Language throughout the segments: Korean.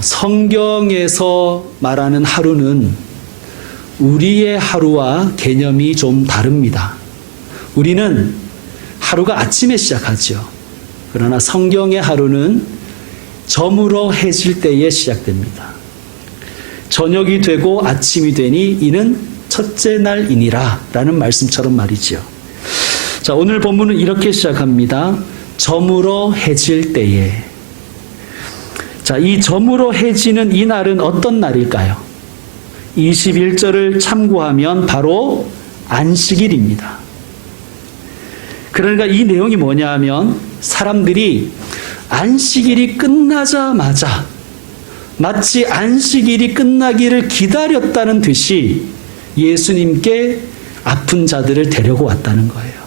성경에서 말하는 하루는 우리의 하루와 개념이 좀 다릅니다. 우리는 하루가 아침에 시작하죠. 그러나 성경의 하루는 저물어 해질 때에 시작됩니다. 저녁이 되고 아침이 되니 이는 첫째 날이니라 라는 말씀처럼 말이죠. 자, 오늘 본문은 이렇게 시작합니다. 저물어 해질 때에. 자, 이 저물어 해지는 이 날은 어떤 날일까요? 21절을 참고하면 바로 안식일입니다. 그러니까 이 내용이 뭐냐 하면 사람들이 안식일이 끝나자마자 마치 안식일이 끝나기를 기다렸다는 듯이 예수님께 아픈 자들을 데려고 왔다는 거예요.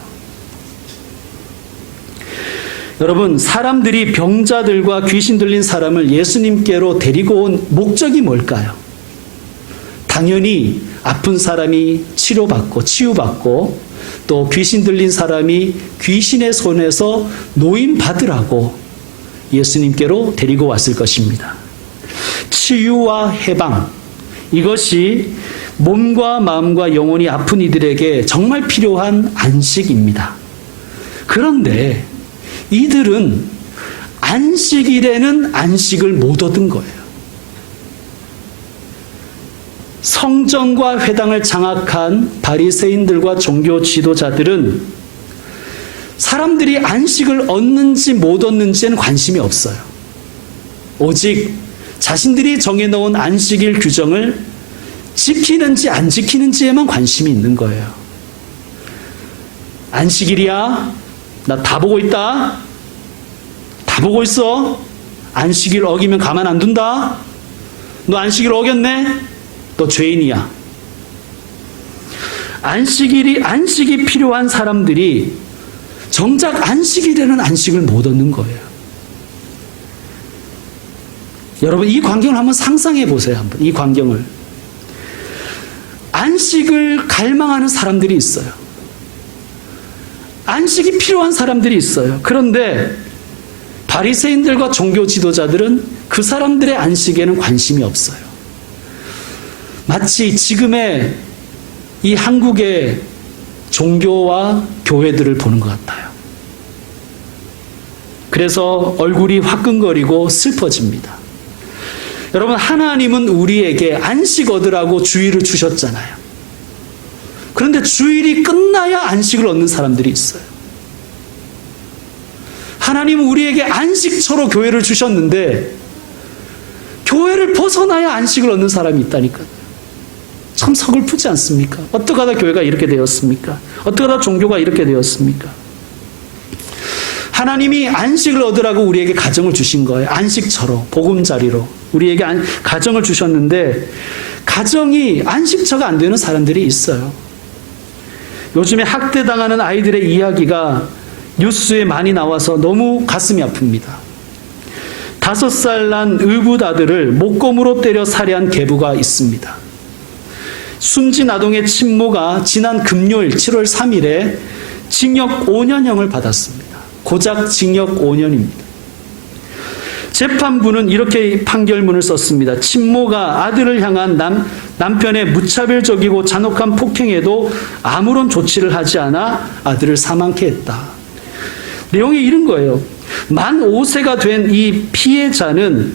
여러분, 사람들이 병자들과 귀신 들린 사람을 예수님께로 데리고 온 목적이 뭘까요? 당연히 아픈 사람이 치료받고 치유받고 또 귀신 들린 사람이 귀신의 손에서 노임받으라고 예수님께로 데리고 왔을 것입니다. 치유와 해방, 이것이 몸과 마음과 영혼이 아픈 이들에게 정말 필요한 안식입니다. 그런데 이들은 안식일에는 안식을 못 얻은 거예요. 성전과 회당을 장악한 바리새인들과 종교 지도자들은 사람들이 안식을 얻는지 못 얻는지에는 관심이 없어요. 오직 자신들이 정해놓은 안식일 규정을 지키는지 안 지키는지에만 관심이 있는 거예요. 안식일이야? 나 다 보고 있다. 다 보고 있어. 안식일 어기면 가만 안 둔다. 너 안식일 어겼네? 너 죄인이야. 안식이 필요한 사람들이 정작 안식일에는 안식을 못 얻는 거예요. 여러분, 이 광경을 한번 상상해 보세요. 한번 이 광경을. 안식을 갈망하는 사람들이 있어요. 안식이 필요한 사람들이 있어요. 그런데 바리새인들과 종교 지도자들은 그 사람들의 안식에는 관심이 없어요. 마치 지금의 이 한국의 종교와 교회들을 보는 것 같아요. 그래서 얼굴이 화끈거리고 슬퍼집니다. 여러분, 하나님은 우리에게 안식 얻으라고 주일을 주셨잖아요. 그런데 주일이 끝나야 안식을 얻는 사람들이 있어요. 하나님은 우리에게 안식처로 교회를 주셨는데 교회를 벗어나야 안식을 얻는 사람이 있다니까요. 참 서글프지 않습니까? 어떻게 하다 교회가 이렇게 되었습니까? 어떻게 하다 종교가 이렇게 되었습니까? 하나님이 안식을 얻으라고 우리에게 가정을 주신 거예요. 안식처로, 보금자리로 우리에게 가정을 주셨는데 가정이 안식처가 안 되는 사람들이 있어요. 요즘에 학대당하는 아이들의 이야기가 뉴스에 많이 나와서 너무 가슴이 아픕니다. 5살 난 의붓 아들을 목검으로 때려 살해한 계부가 있습니다. 숨진 아동의 친모가 지난 금요일 7월 3일에 징역 5년형을 받았습니다. 고작 징역 5년입니다. 재판부는 이렇게 판결문을 썼습니다. 친모가 아들을 향한 남편의 무차별적이고 잔혹한 폭행에도 아무런 조치를 하지 않아 아들을 사망케 했다. 내용이 이런 거예요. 만 5세가 된 이 피해자는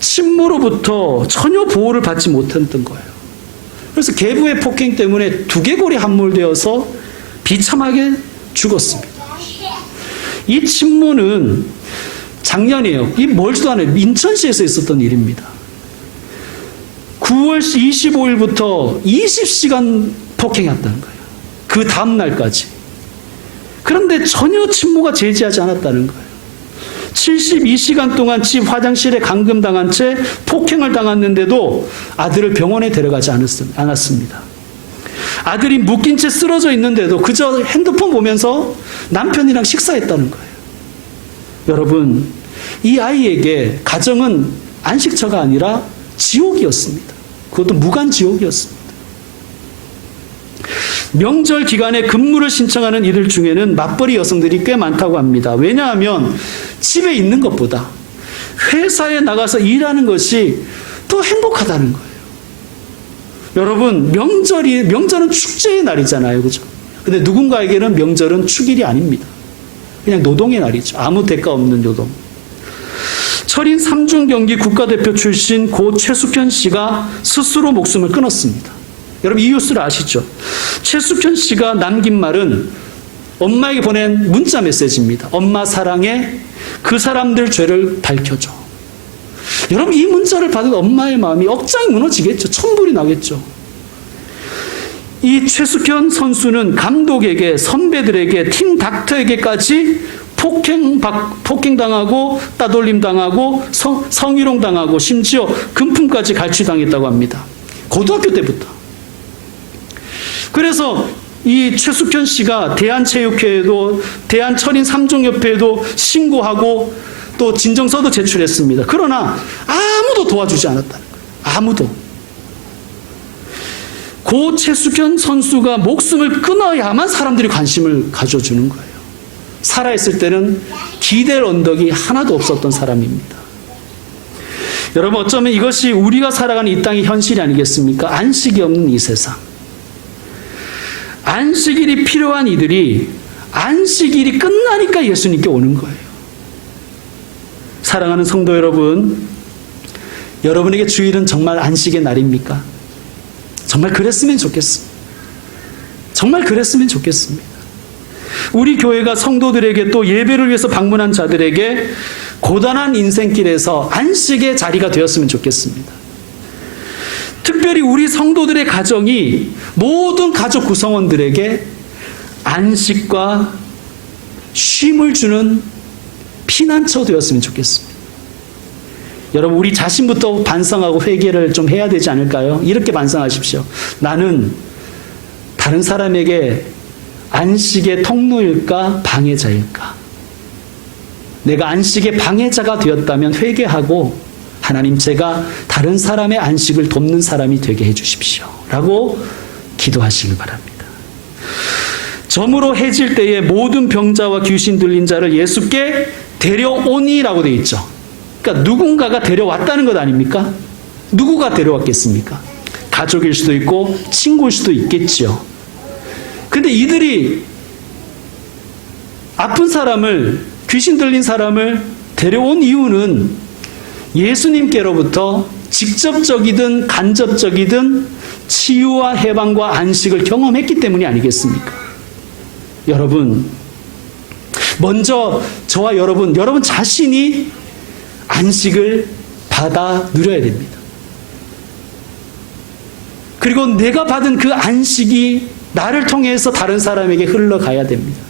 친모로부터 전혀 보호를 받지 못했던 거예요. 그래서 계부의 폭행 때문에 두개골이 함몰되어서 비참하게 죽었습니다. 이 친모는 작년이에요. 이 멀지도 않아요. 인천시에서 있었던 일입니다. 9월 25일부터 20시간 폭행했다는 거예요. 그 다음 날까지. 그런데 전혀 친모가 제지하지 않았다는 거예요. 72시간 동안 집 화장실에 감금당한 채 폭행을 당했는데도 아들을 병원에 데려가지 않았습니다. 아들이 묶인 채 쓰러져 있는데도 그저 핸드폰 보면서 남편이랑 식사했다는 거예요. 여러분, 이 아이에게 가정은 안식처가 아니라 지옥이었습니다. 그것도 무간지옥이었습니다. 명절 기간에 근무를 신청하는 이들 중에는 맞벌이 여성들이 꽤 많다고 합니다. 왜냐하면 집에 있는 것보다 회사에 나가서 일하는 것이 더 행복하다는 거예요. 여러분, 명절은 축제의 날이잖아요. 그죠? 근데 누군가에게는 명절은 축일이 아닙니다. 그냥 노동의 날이죠. 아무 대가 없는 노동. 철인 3중 경기 국가대표 출신 고 최숙현 씨가 스스로 목숨을 끊었습니다. 여러분, 이 뉴스를 아시죠? 최숙현 씨가 남긴 말은 엄마에게 보낸 문자 메시지입니다. 엄마 사랑해, 그 사람들 죄를 밝혀줘. 여러분, 이 문자를 받은 엄마의 마음이 억장이 무너지겠죠. 천불이 나겠죠. 이 최숙현 선수는 감독에게, 선배들에게, 팀 닥터에게까지 폭행당하고 따돌림당하고 성희롱당하고 심지어 금품까지 갈취당했다고 합니다. 고등학교 때부터. 그래서 이 최숙현 씨가 대한체육회에도 대한철인 3종협회에도 신고하고 또 진정서도 제출했습니다. 그러나 아무도 도와주지 않았다는 거예요. 아무도. 고 최숙현 선수가 목숨을 끊어야만 사람들이 관심을 가져주는 거예요. 살아있을 때는 기댈 언덕이 하나도 없었던 사람입니다. 여러분, 어쩌면 이것이 우리가 살아가는 이 땅의 현실이 아니겠습니까? 안식이 없는 이 세상. 안식일이 필요한 이들이 안식일이 끝나니까 예수님께 오는 거예요. 사랑하는 성도 여러분, 여러분에게 주일은 정말 안식의 날입니까? 정말 그랬으면 좋겠습니다. 정말 그랬으면 좋겠습니다. 우리 교회가 성도들에게 또 예배를 위해서 방문한 자들에게 고단한 인생길에서 안식의 자리가 되었으면 좋겠습니다. 특별히 우리 성도들의 가정이 모든 가족 구성원들에게 안식과 쉼을 주는 피난처 되었으면 좋겠습니다. 여러분, 우리 자신부터 반성하고 회개를 좀 해야 되지 않을까요? 이렇게 반성하십시오. 나는 다른 사람에게 안식의 통로일까 방해자일까? 내가 안식의 방해자가 되었다면 회개하고 하나님, 제가 다른 사람의 안식을 돕는 사람이 되게 해주십시오 라고 기도하시길 바랍니다. 점으로 해질 때에 모든 병자와 귀신 들린 자를 예수께 데려오니라고 되어 있죠. 그러니까 누군가가 데려왔다는 것 아닙니까? 누구가 데려왔겠습니까? 가족일 수도 있고 친구일 수도 있겠죠. 근데 이들이 아픈 사람을, 귀신 들린 사람을 데려온 이유는 예수님께로부터 직접적이든 간접적이든 치유와 해방과 안식을 경험했기 때문이 아니겠습니까? 여러분, 먼저 저와 여러분 자신이 안식을 받아 누려야 됩니다. 그리고 내가 받은 그 안식이 나를 통해서 다른 사람에게 흘러가야 됩니다.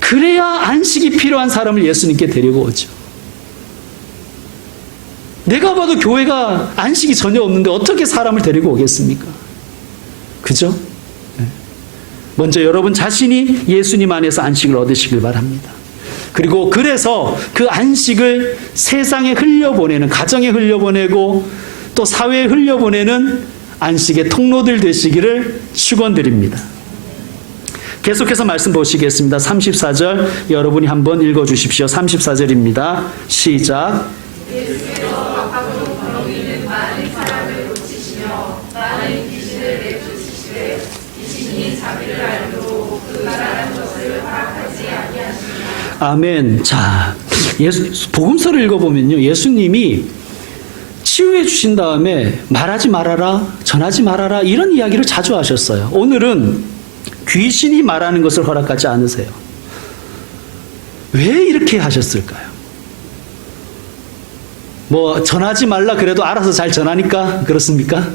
그래야 안식이 필요한 사람을 예수님께 데리고 오죠. 내가 봐도 교회가 안식이 전혀 없는데 어떻게 사람을 데리고 오겠습니까? 그죠? 먼저 여러분 자신이 예수님 안에서 안식을 얻으시길 바랍니다. 그리고 그래서 그 안식을 세상에 흘려보내는, 가정에 흘려보내고 또 사회에 흘려보내는 안식의 통로들 되시기를 축원드립니다. 계속해서 말씀 보시겠습니다. 34절 여러분이 한번 읽어주십시오. 34절입니다. 시작. 아멘. 자, 복음서를 읽어보면요, 예수님이 치유해 주신 다음에 말하지 말아라, 전하지 말아라 이런 이야기를 자주 하셨어요. 오늘은 귀신이 말하는 것을 허락하지 않으세요. 왜 이렇게 하셨을까요? 뭐 전하지 말라 그래도 알아서 잘 전하니까 그렇습니까?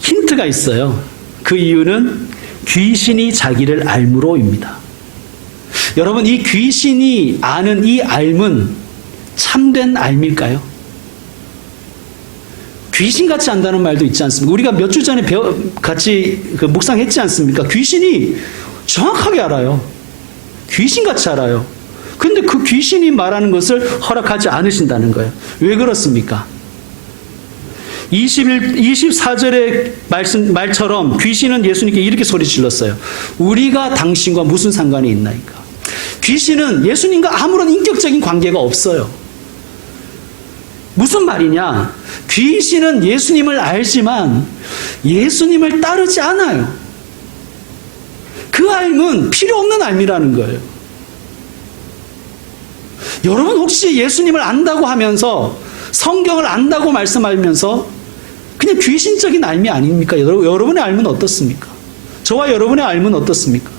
힌트가 있어요. 그 이유는 귀신이 자기를 알므로입니다. 여러분, 이 귀신이 아는 이 알문 참된 알밀까요? 귀신같이 안다는 말도 있지 않습니까? 우리가 몇 주 전에 같이 묵상했지 않습니까? 귀신이 정확하게 알아요. 귀신같이 알아요. 그런데 그 귀신이 말하는 것을 허락하지 않으신다는 거예요. 왜 그렇습니까? 24절의 말처럼 귀신은 예수님께 이렇게 소리 질렀어요. 우리가 당신과 무슨 상관이 있나이까? 귀신은 예수님과 아무런 인격적인 관계가 없어요. 무슨 말이냐? 귀신은 예수님을 알지만 예수님을 따르지 않아요. 그 알은 필요 없는 알이라는 거예요. 여러분 혹시 예수님을 안다고 하면서 성경을 안다고 말씀하면서 그냥 귀신적인 알미 아닙니까? 여러분의 알은 어떻습니까? 저와 여러분의 알은 어떻습니까?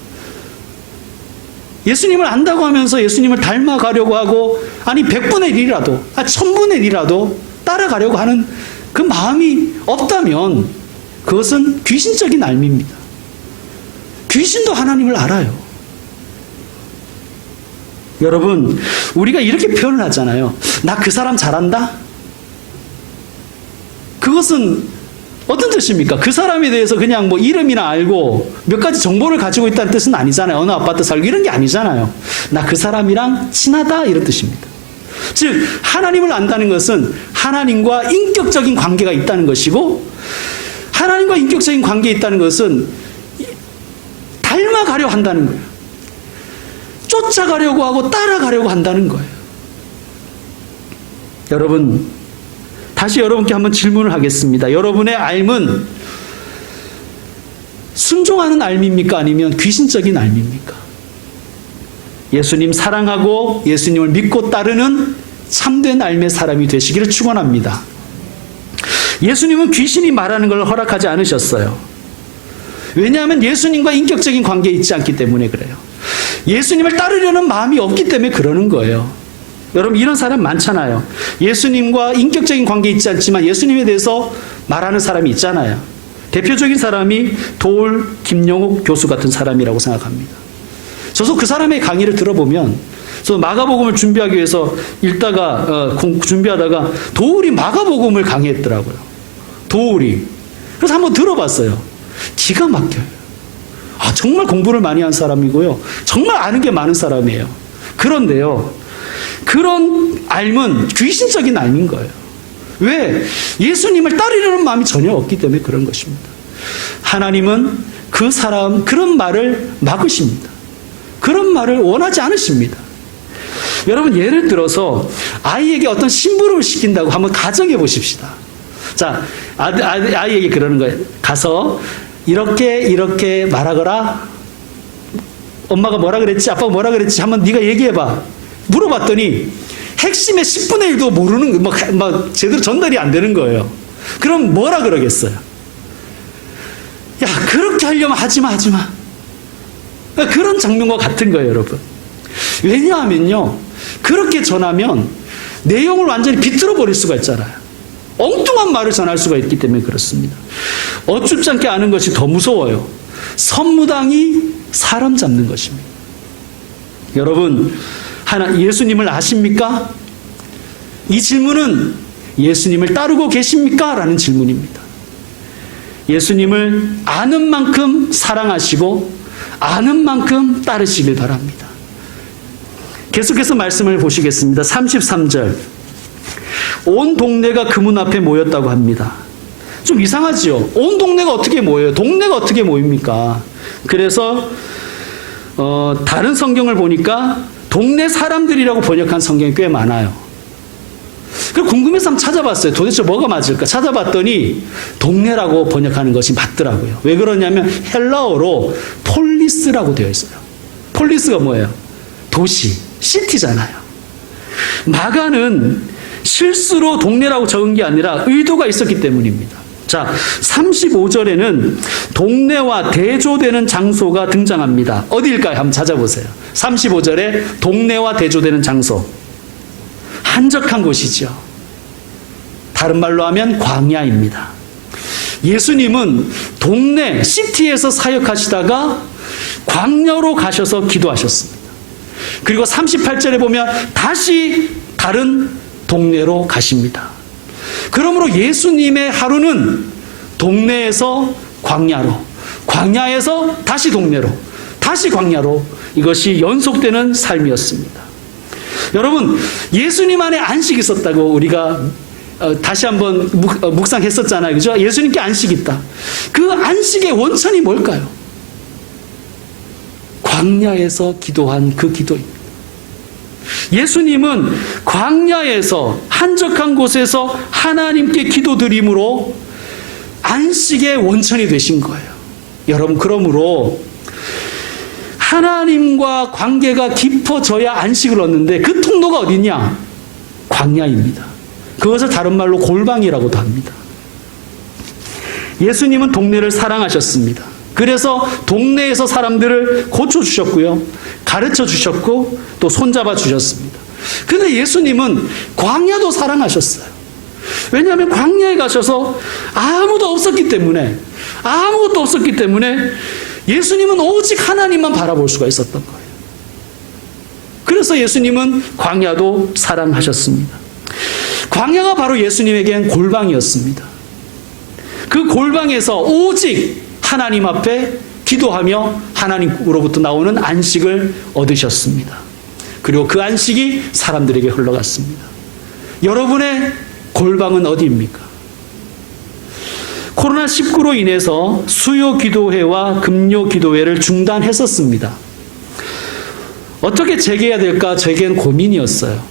예수님을 안다고 하면서 예수님을 닮아가려고 하고 아니 100분의 1이라도 1000분의 1이라도 따라가려고 하는 그 마음이 없다면 그것은 귀신적인 알미입니다. 귀신도 하나님을 알아요. 여러분 우리가 이렇게 표현을 하잖아요. 나 그 사람 잘한다? 그것은 어떤 뜻입니까? 그 사람에 대해서 그냥 뭐 이름이나 알고 몇 가지 정보를 가지고 있다는 뜻은 아니잖아요. 어느 아파트 살고 이런 게 아니잖아요. 나 그 사람이랑 친하다 이런 뜻입니다. 즉 하나님을 안다는 것은 하나님과 인격적인 관계가 있다는 것이고 하나님과 인격적인 관계에 있다는 것은 닮아가려 한다는 거예요. 쫓아가려고 하고 따라가려고 한다는 거예요. 여러분 다시 여러분께 한번 질문을 하겠습니다. 여러분의 알은 순종하는 알입니까? 아니면 귀신적인 알입니까? 예수님 사랑하고 예수님을 믿고 따르는 참된 알의 사람이 되시기를 축원합니다. 예수님은 귀신이 말하는 걸 허락하지 않으셨어요. 왜냐하면 예수님과 인격적인 관계에 있지 않기 때문에 그래요. 예수님을 따르려는 마음이 없기 때문에 그러는 거예요. 여러분 이런 사람 많잖아요. 예수님과 인격적인 관계에 있지 않지만 예수님에 대해서 말하는 사람이 있잖아요. 대표적인 사람이 도울 김영욱 교수 같은 사람이라고 생각합니다. 저도 그 사람의 강의를 들어보면 저 마가복음을 준비하기 위해서 읽다가 준비하다가 도울이 마가복음을 강의했더라고요. 도울이. 그래서 한번 들어봤어요. 기가 막혀요. 정말 공부를 많이 한 사람이고요. 정말 아는 게 많은 사람이에요. 그런데요. 그런 알은 귀신적인 알인 거예요. 왜? 예수님을 따르려는 마음이 전혀 없기 때문에 그런 것입니다. 하나님은 그 사람 그런 말을 막으십니다. 그런 말을 원하지 않으십니다. 여러분 예를 들어서 아이에게 어떤 심부름을 시킨다고 한번 가정해 보십시다. 자, 아이에게 그러는 거예요. 가서 이렇게 말하거라. 엄마가 뭐라 그랬지? 아빠가 뭐라 그랬지? 한번 네가 얘기해봐. 물어봤더니 핵심의 10분의 1도 모르는 막 제대로 전달이 안 되는 거예요. 그럼 뭐라 그러겠어요? 야, 그렇게 하려면 하지 마. 그런 장면과 같은 거예요, 여러분. 왜냐하면요, 그렇게 전하면 내용을 완전히 비틀어 버릴 수가 있잖아요. 엉뚱한 말을 전할 수가 있기 때문에 그렇습니다. 어줍지 않게 아는 것이 더 무서워요. 선무당이 사람 잡는 것입니다. 여러분, 예수님을 아십니까? 이 질문은 예수님을 따르고 계십니까? 라는 질문입니다. 예수님을 아는 만큼 사랑하시고 아는 만큼 따르시길 바랍니다. 계속해서 말씀을 보시겠습니다. 33절. 온 동네가 그 문 앞에 모였다고 합니다. 좀 이상하지요? 온 동네가 어떻게 모여요? 동네가 어떻게 모입니까? 그래서 다른 성경을 보니까 동네 사람들이라고 번역한 성경이 꽤 많아요. 그래서 궁금해서 한번 찾아봤어요. 도대체 뭐가 맞을까? 찾아봤더니 동네라고 번역하는 것이 맞더라고요. 왜 그러냐면 헬라어로 폴리스라고 되어 있어요. 폴리스가 뭐예요? 도시, 시티잖아요. 마가는 실수로 동네라고 적은 게 아니라 의도가 있었기 때문입니다. 자, 35절에는 동네와 대조되는 장소가 등장합니다. 어디일까요? 한번 찾아보세요. 35절에 동네와 대조되는 장소. 한적한 곳이죠. 다른 말로 하면 광야입니다. 예수님은 동네, 시티에서 사역하시다가 광야로 가셔서 기도하셨습니다. 그리고 38절에 보면 다시 다른 동네로 가십니다. 그러므로 예수님의 하루는 동네에서 광야로, 광야에서 다시 동네로, 다시 광야로, 이것이 연속되는 삶이었습니다. 여러분, 예수님 안에 안식이 있었다고 우리가 다시 한번 묵상했었잖아요. 그죠? 예수님께 안식이 있다. 그 안식의 원천이 뭘까요? 광야에서 기도한 그 기도입니다. 예수님은 광야에서 한적한 곳에서 하나님께 기도드림으로 안식의 원천이 되신 거예요. 여러분, 그러므로 하나님과 관계가 깊어져야 안식을 얻는데 그 통로가 어디냐? 광야입니다. 그것을 다른 말로 골방이라고도 합니다. 예수님은 동네를 사랑하셨습니다. 그래서 동네에서 사람들을 고쳐주셨고요. 가르쳐 주셨고 또 손잡아 주셨습니다. 그런데 예수님은 광야도 사랑하셨어요. 왜냐하면 광야에 가셔서 아무것도 없었기 때문에 예수님은 오직 하나님만 바라볼 수가 있었던 거예요. 그래서 예수님은 광야도 사랑하셨습니다. 광야가 바로 예수님에겐 골방이었습니다. 그 골방에서 오직 하나님 앞에 기도하며 하나님으로부터 나오는 안식을 얻으셨습니다. 그리고 그 안식이 사람들에게 흘러갔습니다. 여러분의 골방은 어디입니까? 코로나19로 인해서 수요 기도회와 금요 기도회를 중단했었습니다. 어떻게 재개해야 될까 저에겐 고민이었어요.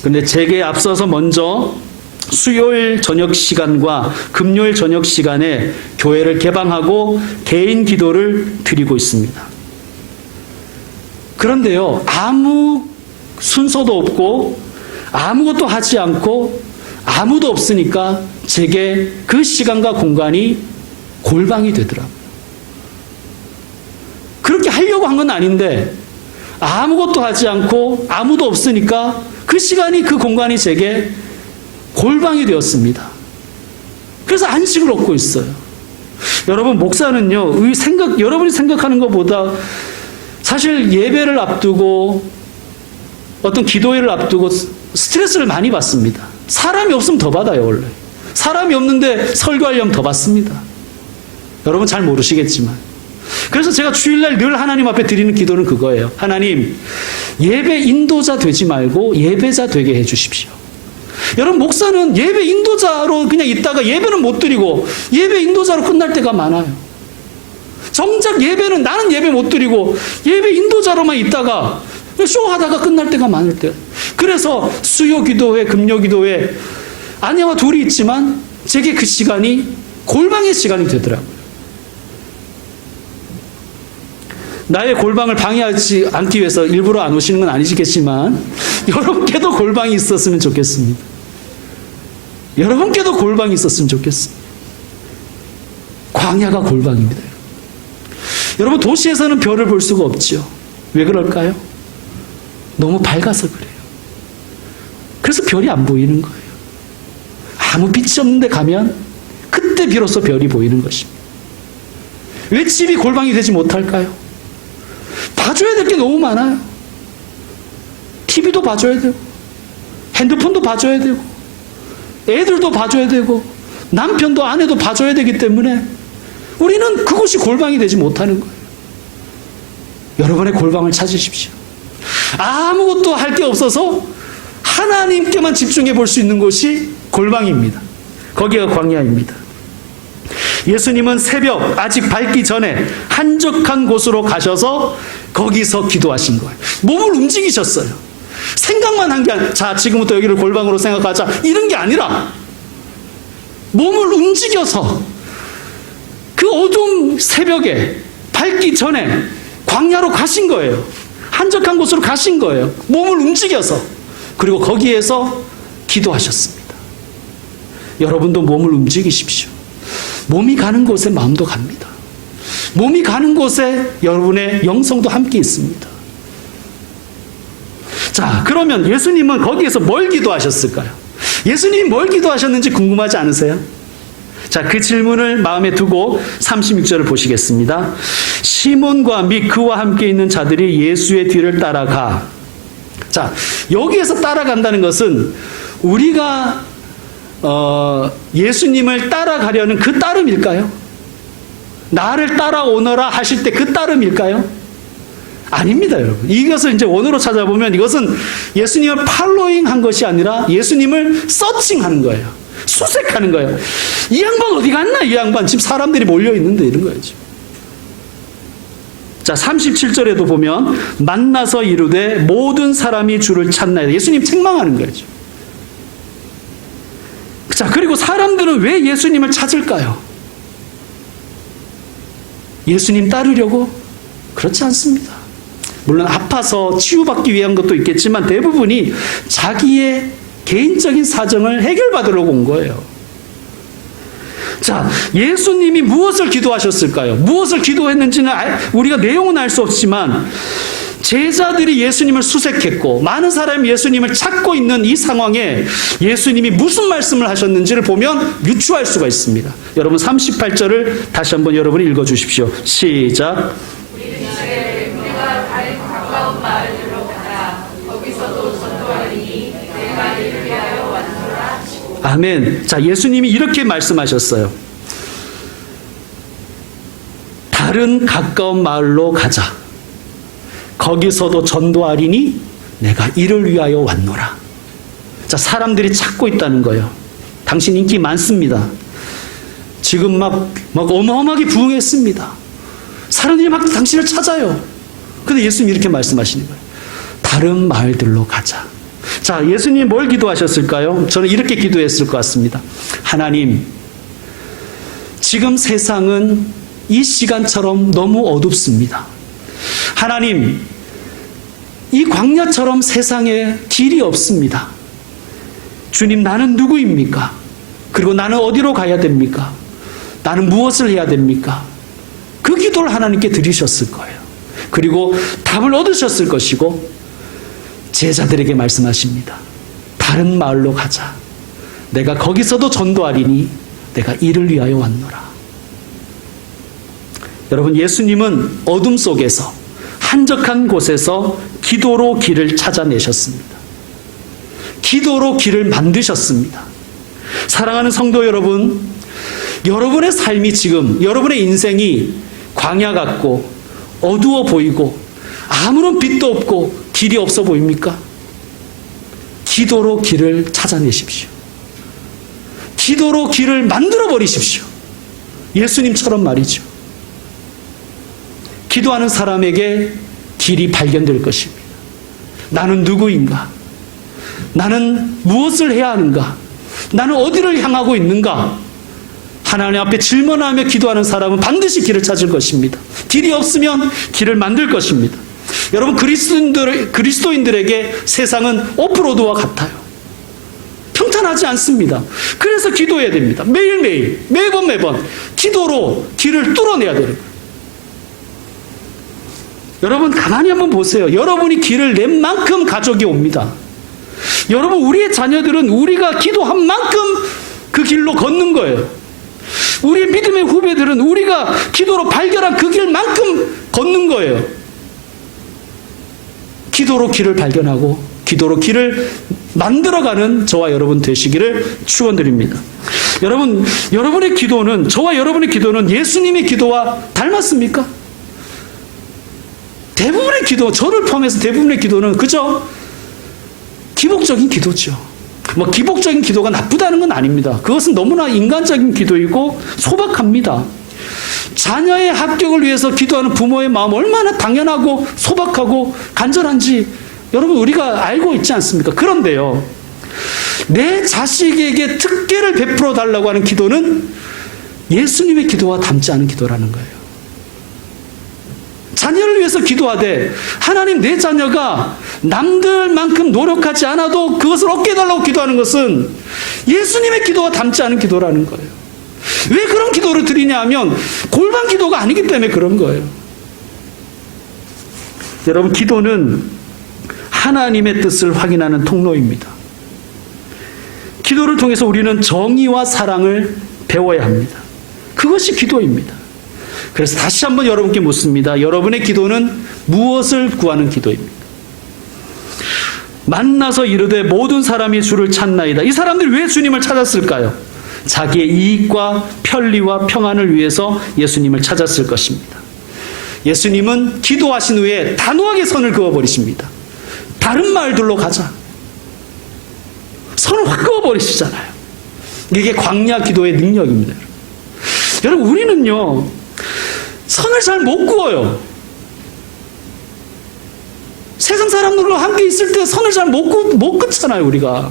그런데 재개에 앞서서 먼저 수요일 저녁 시간과 금요일 저녁 시간에 교회를 개방하고 개인 기도를 드리고 있습니다. 그런데요, 아무 순서도 없고 아무것도 하지 않고 아무도 없으니까 제게 그 시간과 공간이 골방이 되더라고요. 그렇게 하려고 한 건 아닌데 아무것도 하지 않고 아무도 없으니까 그 시간이, 그 공간이 제게 골방이 되었습니다. 그래서 안식을 얻고 있어요. 여러분, 목사는요, 여러분이 생각하는 것보다 사실 예배를 앞두고 어떤 기도회를 앞두고 스트레스를 많이 받습니다. 사람이 없으면 더 받아요, 원래. 사람이 없는데 설교하려면 더 받습니다. 여러분 잘 모르시겠지만. 그래서 제가 주일날 늘 하나님 앞에 드리는 기도는 그거예요. 하나님, 예배 인도자 되지 말고 예배자 되게 해 주십시오. 여러분, 목사는 예배 인도자로 그냥 있다가 예배는 못 드리고 예배 인도자로 끝날 때가 많아요. 정작 예배는 나는 예배 못 드리고 예배 인도자로만 있다가 쇼하다가 끝날 때가 많을 때. 그래서 수요 기도회, 금요 기도회 아내와 둘이 있지만 제게 그 시간이 골방의 시간이 되더라고요. 나의 골방을 방해하지 않기 위해서 일부러 안 오시는 건 아니시겠지만 여러분께도 골방이 있었으면 좋겠습니다. 여러분께도 골방이 있었으면 좋겠습니다. 광야가 골방입니다. 여러분, 도시에서는 별을 볼 수가 없죠. 왜 그럴까요? 너무 밝아서 그래요. 그래서 별이 안 보이는 거예요. 아무 빛이 없는데 가면 그때 비로소 별이 보이는 것입니다. 왜 집이 골방이 되지 못할까요? 봐줘야 될 게 너무 많아요. TV도 봐줘야 되고 핸드폰도 봐줘야 되고 애들도 봐줘야 되고 남편도 아내도 봐줘야 되기 때문에 우리는 그것이 골방이 되지 못하는 거예요. 여러분의 골방을 찾으십시오. 아무것도 할 게 없어서 하나님께만 집중해 볼 수 있는 곳이 골방입니다. 거기가 광야입니다. 예수님은 새벽 아직 밝기 전에 한적한 곳으로 가셔서 거기서 기도하신 거예요. 몸을 움직이셨어요. 생각만 한 게 아니라 자, 지금부터 여기를 골방으로 생각하자 이런 게 아니라 몸을 움직여서 그 어두운 새벽에 밝기 전에 광야로 가신 거예요. 한적한 곳으로 가신 거예요. 몸을 움직여서. 그리고 거기에서 기도하셨습니다. 여러분도 몸을 움직이십시오. 몸이 가는 곳에 마음도 갑니다. 몸이 가는 곳에 여러분의 영성도 함께 있습니다. 자, 그러면 예수님은 거기에서 뭘 기도하셨을까요? 예수님이 뭘 기도하셨는지 궁금하지 않으세요? 자, 그 질문을 마음에 두고 36절을 보시겠습니다. 시몬과 및 그와 함께 있는 자들이 예수의 뒤를 따라가. 자, 여기에서 따라간다는 것은 우리가 예수님을 따라가려는 그 따름일까요? 나를 따라오너라 하실 때 그 따름일까요? 아닙니다, 여러분. 이것을 이제 원어로 찾아보면 이것은 예수님을 팔로잉 한 것이 아니라 예수님을 서칭하는 거예요. 수색하는 거예요. 이 양반 어디 갔나? 이 양반 지금 사람들이 몰려 있는데 이런 거예요. 지금. 자, 37절에도 보면 만나서 이르되 모든 사람이 주를 찾나이다. 예수님 책망하는 거죠. 자, 그리고 사람들은 왜 예수님을 찾을까요? 예수님 따르려고? 그렇지 않습니다. 물론 아파서 치유받기 위한 것도 있겠지만 대부분이 자기의 개인적인 사정을 해결받으려고 온 거예요. 자, 예수님이 무엇을 기도하셨을까요? 무엇을 기도했는지는 우리가 내용은 알 수 없지만 제자들이 예수님을 수색했고 많은 사람이 예수님을 찾고 있는 이 상황에 예수님이 무슨 말씀을 하셨는지를 보면 유추할 수가 있습니다. 여러분 38절을 다시 한번 여러분이 읽어주십시오. 시작. 아멘. 자, 예수님이 이렇게 말씀하셨어요. 다른 가까운 마을로 가자. 거기서도 전도하리니 내가 이를 위하여 왔노라. 자, 사람들이 찾고 있다는 거예요. 당신 인기 많습니다. 지금 막 어마어마하게 부흥했습니다. 사람들이 막 당신을 찾아요. 근데 예수님이 이렇게 말씀하시는 거예요. 다른 마을들로 가자. 자, 예수님이 뭘 기도하셨을까요? 저는 이렇게 기도했을 것 같습니다. 하나님, 지금 세상은 이 시간처럼 너무 어둡습니다. 하나님, 이 광야처럼 세상에 길이 없습니다. 주님, 나는 누구입니까? 그리고 나는 어디로 가야 됩니까? 나는 무엇을 해야 됩니까? 그 기도를 하나님께 드리셨을 거예요. 그리고 답을 얻으셨을 것이고 제자들에게 말씀하십니다. 다른 마을로 가자. 내가 거기서도 전도하리니 내가 이를 위하여 왔노라. 여러분, 예수님은 어둠 속에서 한적한 곳에서 기도로 길을 찾아내셨습니다. 기도로 길을 만드셨습니다. 사랑하는 성도 여러분, 여러분의 삶이 지금, 여러분의 인생이 광야 같고 어두워 보이고 아무런 빛도 없고 길이 없어 보입니까? 기도로 길을 찾아내십시오. 기도로 길을 만들어 버리십시오. 예수님처럼 말이죠. 기도하는 사람에게 길이 발견될 것입니다. 나는 누구인가? 나는 무엇을 해야 하는가? 나는 어디를 향하고 있는가? 하나님 앞에 질문하며 기도하는 사람은 반드시 길을 찾을 것입니다. 길이 없으면 길을 만들 것입니다. 여러분, 그리스도인들에게 세상은 오프로드와 같아요. 평탄하지 않습니다. 그래서 기도해야 됩니다. 매일매일, 매번 기도로 길을 뚫어내야 되는 거예요. 여러분, 가만히 한번 보세요. 여러분이 길을 낸 만큼 가족이 옵니다. 여러분, 우리의 자녀들은 우리가 기도한 만큼 그 길로 걷는 거예요. 우리 믿음의 후배들은 우리가 기도로 발견한 그 길만큼 걷는 거예요. 기도로 길을 발견하고 기도로 길을 만들어가는 저와 여러분 되시기를 축원드립니다. 여러분, 여러분의 기도는, 저와 여러분의 기도는 예수님의 기도와 닮았습니까? 대부분의 기도, 저를 포함해서 대부분의 기도는 그저 기복적인 기도죠. 뭐 기복적인 기도가 나쁘다는 건 아닙니다. 그것은 너무나 인간적인 기도이고 소박합니다. 자녀의 합격을 위해서 기도하는 부모의 마음 얼마나 당연하고 소박하고 간절한지 여러분 우리가 알고 있지 않습니까? 그런데요, 내 자식에게 특혜를 베풀어 달라고 하는 기도는 예수님의 기도와 닮지 않은 기도라는 거예요. 자녀를 위해서 기도하되 하나님, 내 자녀가 남들만큼 노력하지 않아도 그것을 얻게 해달라고 기도하는 것은 예수님의 기도와 닮지 않은 기도라는 거예요. 왜 그런 기도를 드리냐 하면 골반 기도가 아니기 때문에 그런 거예요. 여러분, 기도는 하나님의 뜻을 확인하는 통로입니다. 기도를 통해서 우리는 정의와 사랑을 배워야 합니다. 그것이 기도입니다. 그래서 다시 한번 여러분께 묻습니다. 여러분의 기도는 무엇을 구하는 기도입니까? 만나서 이르되 모든 사람이 주를 찾나이다. 이 사람들이 왜 주님을 찾았을까요? 자기의 이익과 편리와 평안을 위해서 예수님을 찾았을 것입니다. 예수님은 기도하신 후에 단호하게 선을 그어버리십니다. 다른 마을들로 가자. 선을 확 그어버리시잖아요. 이게 광야 기도의 능력입니다. 여러분, 우리는요, 선을 잘 못 그어요. 세상 사람들과 함께 있을 때 선을 잘 못 긋잖아요, 우리가.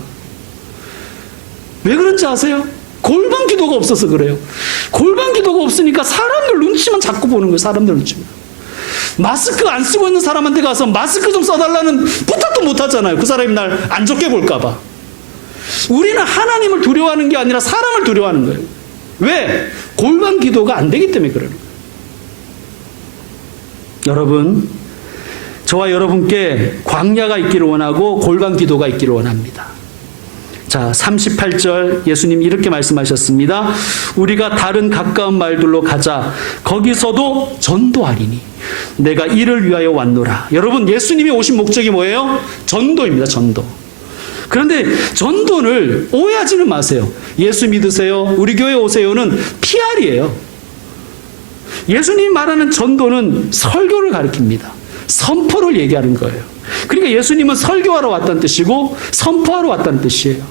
왜 그런지 아세요? 골방 기도가 없어서 그래요. 골방 기도가 없으니까 사람들 눈치만 자꾸 보는 거예요, 사람들 눈치만. 마스크 안 쓰고 있는 사람한테 가서 마스크 좀 써달라는 부탁도 못 하잖아요. 그 사람이 날 안 좋게 볼까봐. 우리는 하나님을 두려워하는 게 아니라 사람을 두려워하는 거예요. 왜? 골방 기도가 안 되기 때문에 그러는 거예요. 여러분, 저와 여러분께 광야가 있기를 원하고 골방 기도가 있기를 원합니다. 자, 38절 예수님 이렇게 말씀하셨습니다. 우리가 다른 가까운 말들로 가자. 거기서도 전도하리니 내가 이를 위하여 왔노라. 여러분, 예수님이 오신 목적이 뭐예요? 전도입니다. 전도. 그런데 전도를 오해하지는 마세요. 예수 믿으세요, 우리 교회 오세요는 PR이에요. 예수님이 말하는 전도는 설교를 가리킵니다. 선포를 얘기하는 거예요. 그러니까 예수님은 설교하러 왔다는 뜻이고 선포하러 왔다는 뜻이에요.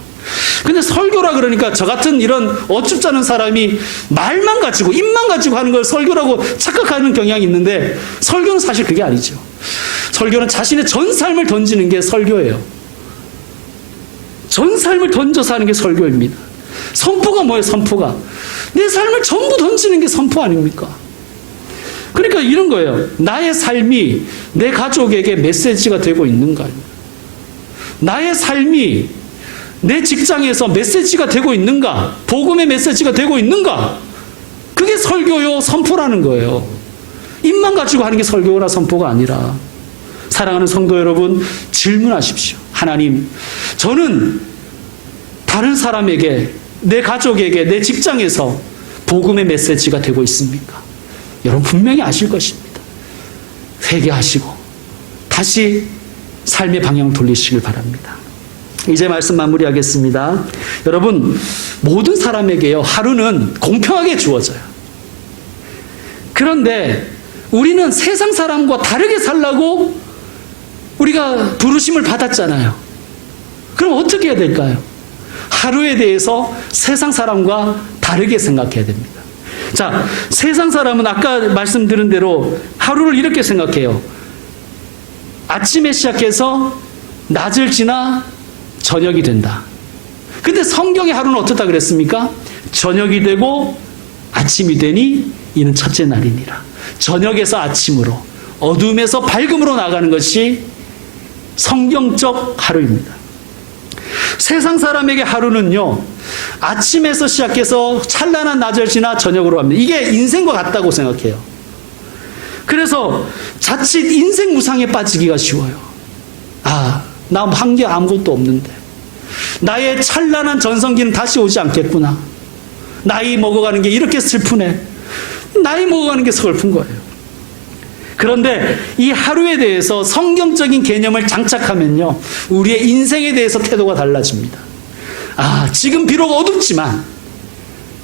근데 설교라 그러니까 저 같은 이런 어줍지 않은 사람이 말만 가지고 입만 가지고 하는 걸 설교라고 착각하는 경향이 있는데, 설교는 사실 그게 아니죠. 설교는 자신의 전 삶을 던지는 게 설교예요. 전 삶을 던져서 하는 게 설교입니다. 선포가 뭐예요? 선포가 내 삶을 전부 던지는 게 선포 아닙니까? 그러니까 이런 거예요. 나의 삶이 내 가족에게 메시지가 되고 있는가? 나의 삶이 내 직장에서 메시지가 되고 있는가? 복음의 메시지가 되고 있는가? 그게 설교요, 선포라는 거예요. 입만 가지고 하는 게 설교나 선포가 아니라. 사랑하는 성도 여러분, 질문하십시오. 하나님, 저는 다른 사람에게, 내 가족에게, 내 직장에서 복음의 메시지가 되고 있습니까? 여러분 분명히 아실 것입니다. 회개하시고 다시 삶의 방향 돌리시길 바랍니다. 이제 말씀 마무리하겠습니다. 여러분, 모든 사람에게요, 하루는 공평하게 주어져요. 그런데 우리는 세상 사람과 다르게 살라고 우리가 부르심을 받았잖아요. 그럼 어떻게 해야 될까요? 하루에 대해서 세상 사람과 다르게 생각해야 됩니다. 자, 세상 사람은 아까 말씀드린 대로 하루를 이렇게 생각해요. 아침에 시작해서 낮을 지나 저녁이 된다. 근데 성경의 하루는 어떻다 그랬습니까? 저녁이 되고 아침이 되니 이는 첫째 날이니라. 저녁에서 아침으로, 어둠에서 밝음으로 나가는 것이 성경적 하루입니다. 세상 사람에게 하루는요, 아침에서 시작해서 찬란한 낮을 지나 저녁으로 갑니다. 이게 인생과 같다고 생각해요. 그래서 자칫 인생 무상에 빠지기가 쉬워요. 나 한 게 아무것도 없는데, 나의 찬란한 전성기는 다시 오지 않겠구나. 나이 먹어가는 게 이렇게 슬프네. 나이 먹어가는 게 슬픈 거예요. 그런데 이 하루에 대해서 성경적인 개념을 장착하면요, 우리의 인생에 대해서 태도가 달라집니다. 지금 비록 어둡지만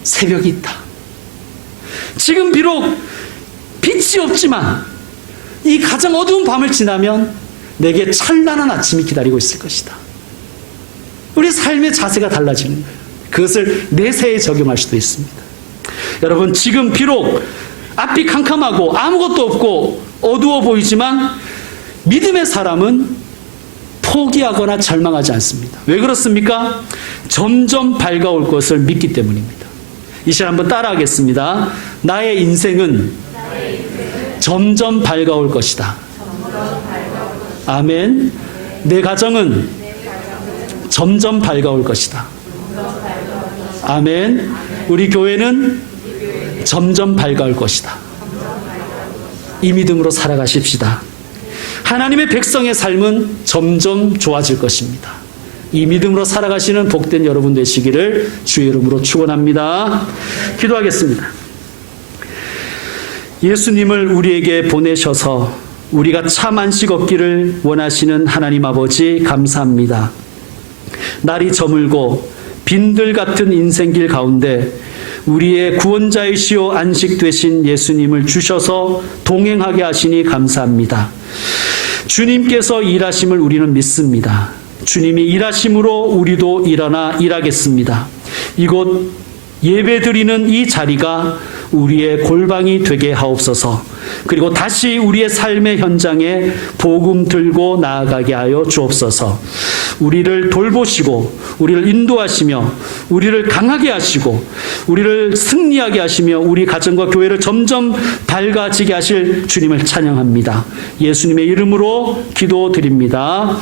새벽이 있다. 지금 비록 빛이 없지만 이 가장 어두운 밤을 지나면 내게 찬란한 아침이 기다리고 있을 것이다. 우리 삶의 자세가 달라지는 거예요. 그것을 내세에 적용할 수도 있습니다. 여러분, 지금 비록 앞이 캄캄하고 아무것도 없고 어두워 보이지만 믿음의 사람은 포기하거나 절망하지 않습니다. 왜 그렇습니까? 점점 밝아올 것을 믿기 때문입니다. 이 시간 한번 따라하겠습니다. 나의 인생은 점점 밝아올 것이다. 아멘. 내 가정은 점점 밝아올 것이다. 아멘. 우리 교회는 점점 밝아올 것이다. 이 믿음으로 살아가십시다. 하나님의 백성의 삶은 점점 좋아질 것입니다. 이 믿음으로 살아가시는 복된 여러분 되시기를 주의 이름으로 축원합니다. 기도하겠습니다. 예수님을 우리에게 보내셔서 우리가 참 안식 얻기를 원하시는 하나님 아버지, 감사합니다. 날이 저물고 빈들 같은 인생길 가운데 우리의 구원자이시오 안식 되신 예수님을 주셔서 동행하게 하시니 감사합니다. 주님께서 일하심을 우리는 믿습니다. 주님이 일하심으로 우리도 일어나 일하겠습니다. 이곳 예배드리는 이 자리가 우리의 골방이 되게 하옵소서. 그리고 다시 우리의 삶의 현장에 복음 들고 나아가게 하여 주옵소서. 우리를 돌보시고 우리를 인도하시며 우리를 강하게 하시고 우리를 승리하게 하시며 우리 가정과 교회를 점점 밝아지게 하실 주님을 찬양합니다. 예수님의 이름으로 기도드립니다.